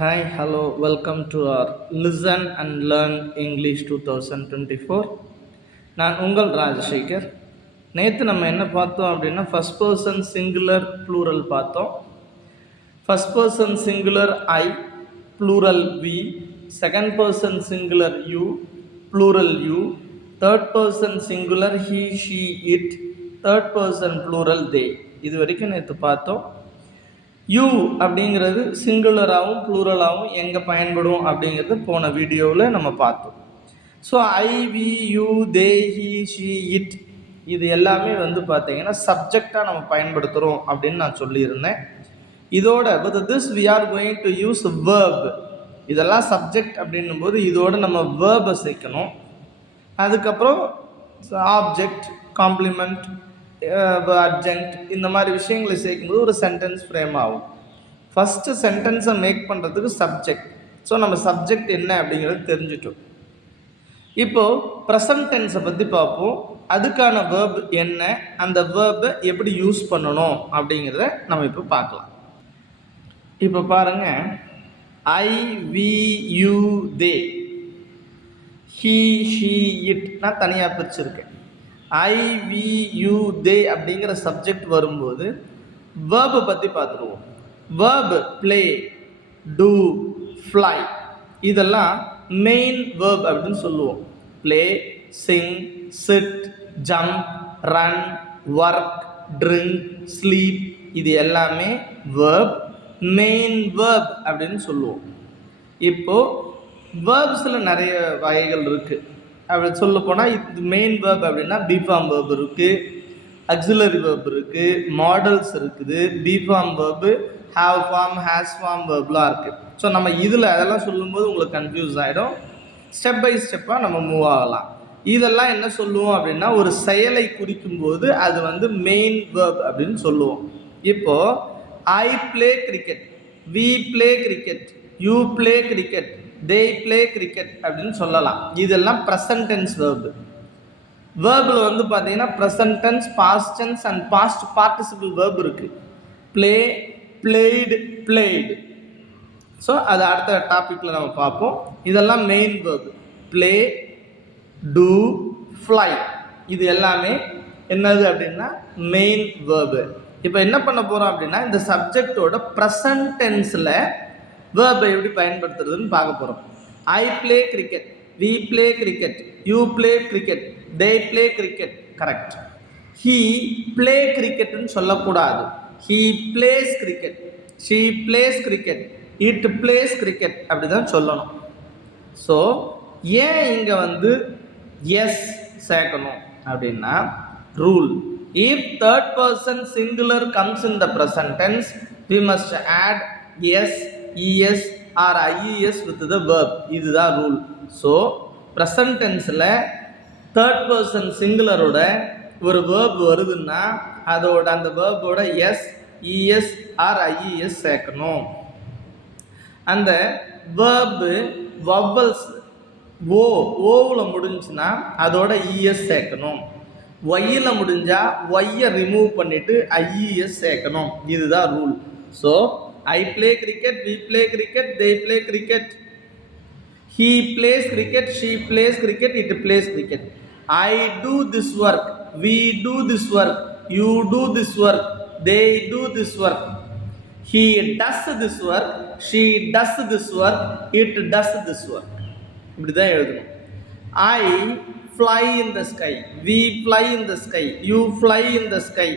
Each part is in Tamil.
Hi, hello, welcome to our Listen and Learn English 2024. நான் உங்கள் ராஜசேகர். நேற்று நம்ம என்ன பார்த்தோம் அப்படின்னா ஃபஸ்ட் பர்சன் சிங்குலர் ப்ளூரல் பார்த்தோம். First person singular I, plural we, second person singular you, plural you, third person singular he, she, it, third person plural they. இது வரைக்கும் நேற்று பார்த்தோம். யூ அப்படிங்கிறது சிங்குலராகவும் ப்ளூரலாகவும் எங்கே பயன்படும் அப்படிங்கிறது போன வீடியோவில் நம்ம பார்த்தோம். So I, we, you, they, he, she, it இது எல்லாமே வந்து பார்த்தீங்கன்னா சப்ஜெக்டாக நம்ம பயன்படுத்துகிறோம் அப்படின்னு நான் சொல்லியிருந்தேன். இதோட with this we are going to use verb. இதெல்லாம் சப்ஜெக்ட் அப்படின்னும் போது இதோட நம்ம வேர்பை சேர்க்கணும். அதுக்கப்புறம் ஆப்ஜெக்ட், காம்ப்ளிமெண்ட், அட்ஜெக்ட் இந்த மாதிரி விஷயங்களை சேர்க்கும்போது ஒரு சென்டென்ஸ் ஃப்ரேம் ஆகும். ஃபஸ்ட்டு சென்டென்ஸை மேக் பண்ணுறதுக்கு சப்ஜெக்ட். ஸோ நம்ம சப்ஜெக்ட் என்ன அப்படிங்கிறது தெரிஞ்சிட்டோம். இப்போது ப்ரெசன்ட் டென்ஸை பற்றி பார்ப்போம். அதுக்கான வேர்ப் என்ன, அந்த வேர்பை எப்படி யூஸ் பண்ணணும் அப்படிங்கிறத நம்ம இப்போ பார்க்கலாம். இப்போ பாருங்கள், I, we, you, they, he, she, it நான் தனியாக பிரிச்சுருக்கேன். ஐ, வி, யூ, தே அப்படிங்கிற சப்ஜெக்ட் வரும்போது வேர்பை பற்றி பார்த்துருவோம். வேர்ப் ப்ளே, டூ, ஃப்ளை இதெல்லாம் மெயின் வேர்ப் அப்படின்னு சொல்லுவோம். Play, sing, sit, jump, run, work, drink, sleep இது எல்லாமே வேர்ப், மெயின் வேர்ப் அப்படின்னு சொல்லுவோம். இப்போது வேர்ப்ஸில் நிறைய வகைகள் இருக்குது. அப்படி சொல்ல போனால் இது மெயின் வேர்ப் அப்படின்னா பிஃபார்ம் வேர்ப் இருக்குது, ஆக்சிலரி வேர்ப் இருக்குது, மாடல்ஸ் இருக்குது, be form verb, have form, has form வேர்ப்லாம் இருக்குது. ஸோ நம்ம இதில் அதெல்லாம் சொல்லும்போது உங்களுக்கு கன்ஃபியூஸ் ஆகிடும். ஸ்டெப் பை ஸ்டெப்பாக நம்ம மூவ் ஆகலாம். இதெல்லாம் என்ன சொல்லுவோம் அப்படின்னா ஒரு செயலை குறிக்கும்போது அது வந்து மெயின் வேர்ப் அப்படின்னு சொல்லுவோம். இப்போது I play cricket, we play cricket, you play cricket, they play cricket அப்படின்னு சொல்லலாம். இதெல்லாம் ப்ரெசன்ட் டென்ஸ் வேர்பு. வேர்பில் வந்து பார்த்தீங்கன்னா present tense, past tense and past participle verb இருக்குது. Play, played, played. ஸோ அது அடுத்த டாப்பிக்கில் நம்ம பார்ப்போம். இதெல்லாம் main verb. Play, do, fly இது எல்லாமே என்னது அப்படின்னா மெயின் வேர்பு. இப்போ என்ன பண்ண போகிறோம் அப்படின்னா இந்த சப்ஜெக்டோட ப்ரெசன்ட் டென்ஸில் வேர்பை எப்படி பயன்படுத்துறதுன்னு பார்க்க போகிறோம். I play cricket, we play cricket, you play cricket, they play cricket. Correct. He play கிரிக்கெட்னு சொல்லக்கூடாது. He plays cricket, she plays cricket, it plays cricket அப்படி தான் சொல்லணும். ஸோ ஏன் இங்கே வந்து எஸ் சேர்க்கணும் அப்படின்னா rule. If third person singular comes in the present tense we must add S, ES or IES with the verb. இதுதான் ரூல். ஸோ ப்ரெசன்ட் டென்ஸில் தேர்ட் பர்சன் சிங்குலரோட ஒரு வேர்ப் வருதுன்னா அதோட அந்த வேர்போட எஸ், இஎஸ் ஆர் ஐஇஎஸ் சேர்க்கணும். அந்த வேர்பு வவ்வல்ஸ் ஓவில் முடிஞ்சுன்னா அதோட இஎஸ் சேர்க்கணும். ஒய்யில் முடிஞ்சால் ஒய்யை ரிமூவ் பண்ணிவிட்டு ஐஇஎஸ் சேர்க்கணும். இதுதான் rule. So I play cricket, we play cricket, they play cricket. He plays cricket, she plays cricket, it plays cricket. I do this work, we do this work, you do this work, they do this work. He does this work, she does this work, it does this work. இப்படி தான் எழுதணும். I fly in the sky, we fly in the sky, you fly in the sky,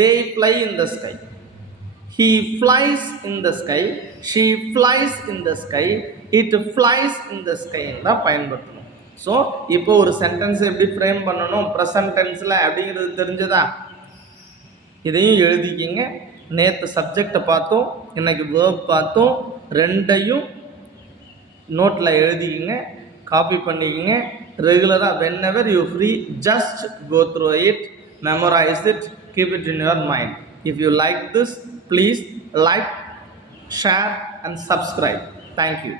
they fly in the sky. He flies in the sky, she flies in the sky, it flies in the sky தான் பயன்படுத்தணும். ஸோ இப்போ ஒரு சென்டென்ஸ் எப்படி ஃப்ரேம் பண்ணணும் ப்ரெசன்ட் டென்ஸில் அப்படிங்கிறது தெரிஞ்சதா? இதையும் எழுதிக்கிங்க. நேற்று சப்ஜெக்டை பார்த்தோம், இன்றைக்கி வேர்ப் பார்த்தோம். ரெண்டையும் நோட்டில் எழுதிக்கிங்க, காப்பி பண்ணிக்கிங்க. ரெகுலராக whenever you free just go through it, memorize it, keep it in your mind. If you like this, please like, share and subscribe. Thank you.